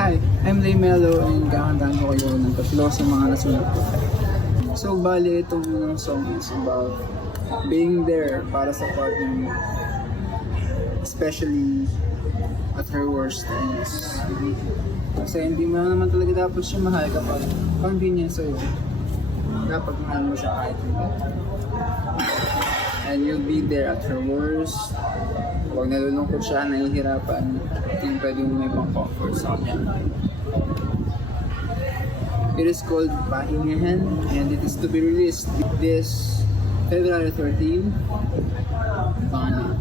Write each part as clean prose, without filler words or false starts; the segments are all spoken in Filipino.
Hi, I'm Lay Mello and kakantahan ko kayo ng tatlo sa mga nasulat ko. So, bali itong unang song is about being there para sa partner mo. Especially at her worst times. Kasi hindi mo naman talaga dapat siya mahal kapag convenient sa'yo. Dapat mahal mo siya kahit hindi. And you'll be there at her worst. Kapag nalulungkot siya, nahihirapan, hindi pwede mo may pang-comfort sa kanya. It is called Pahingahan and it is to be released this February 13. Paano?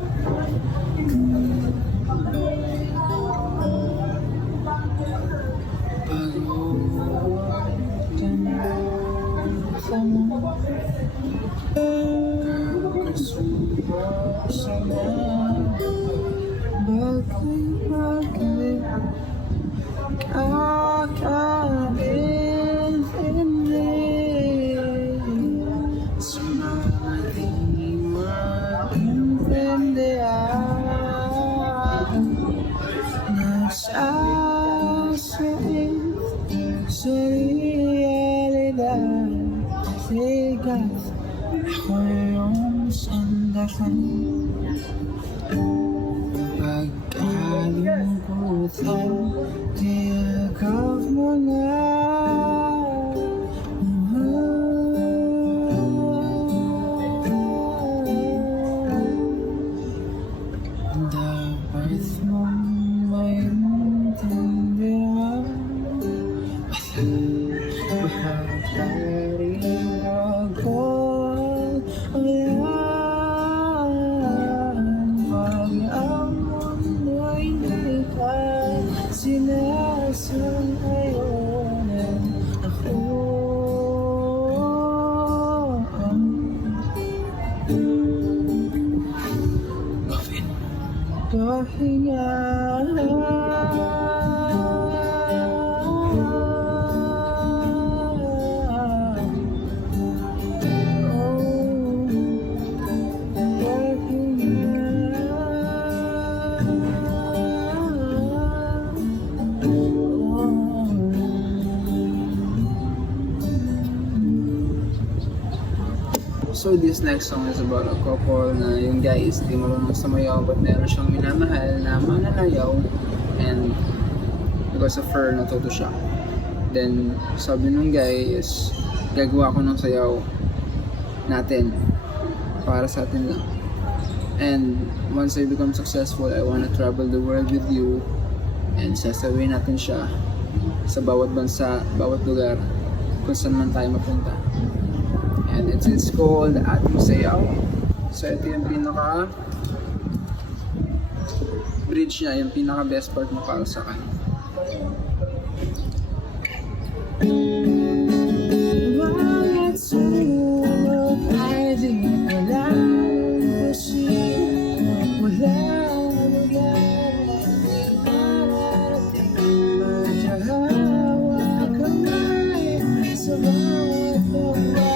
Sa realidad, sigat ako yung sandakan. Pagkalungkutan, tiyakap mo na. Dapat mong maintindihan. Bahagi ako pag ang mundo'y hindi ka sinasang-ayonan ako. So this next song is about a couple na yung guy is di marunong sumayaw but meron siyang minamahal na mananayaw and because of her natuto siya. Then sabi nung guy is gagawa ko ng sayaw natin para sa atin lang. And once I become successful, I wanna travel the world with you and sasawin natin siya sa bawat bansa, bawat lugar kung saan man tayo mapunta. And it's called At Masayaw. So ito yung pinaka bridge niya, yung pinaka best part mo para sa kanya. Bakit sulog ay di alam kasi wala lugar na di mararating. Maghahawa kamay sa bawat lugar.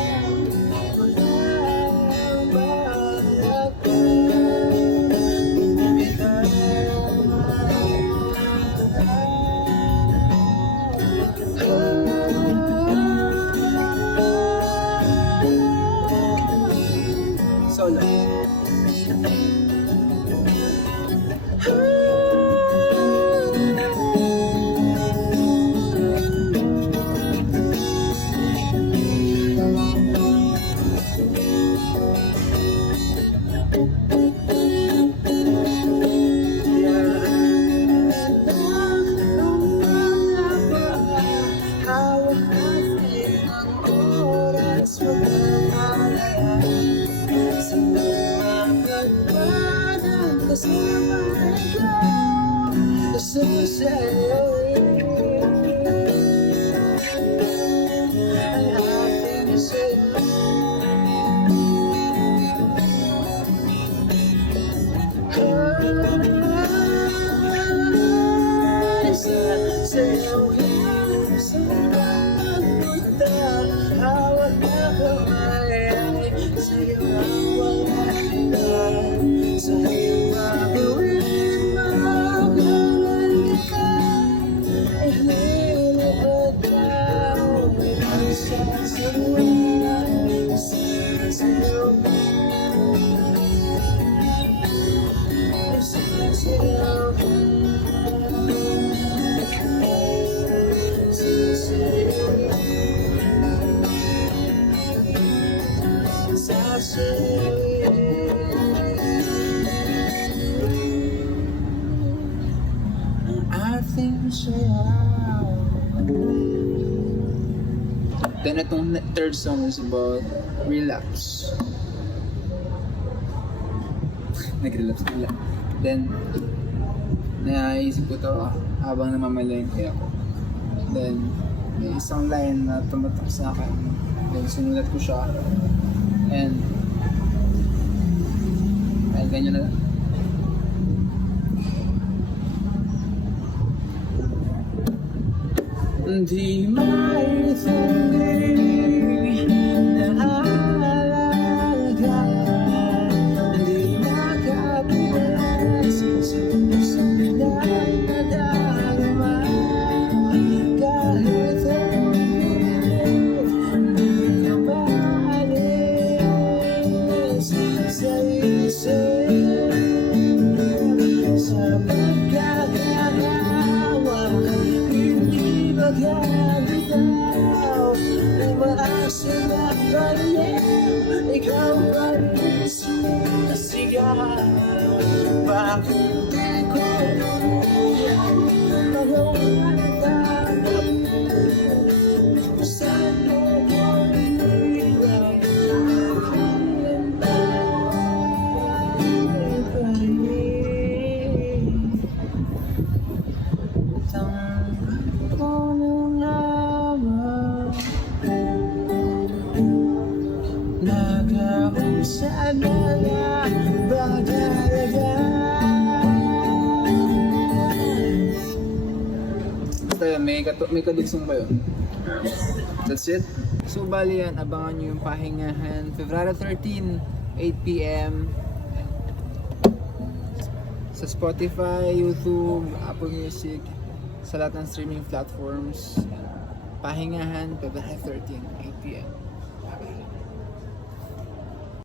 Solo. ang ating sayaw. Then itong third song is about relapse. Nag-relapse nila. Then, naisip ko to habang namamalengke ako. Then, may isang line na tumatak sa akin. Then, sinulat ko siya. And, ay, ganyan na lang. Di maitindi na alaga, di makapilas sa pusong pinagdarama. Kahit ang pilit, di ka maalis sa isip. Sa pagkakagawa, hindi magabitaw, umaasa na pa rin, ikaw pa rin sumasigaw. Bakit di ko magawalan saan mo ko iniwan? Tanggap ko na naman, nagkausap na lang ba talaga? Basta yun, may kadugsong pa yun. That's it. So bali yan, abangan nyo yung pahingahan. February 13, 8 p.m. Sa Spotify, YouTube, Apple Music, sa lahat ng streaming platforms. Pahingahan, February 13, 8 p.m.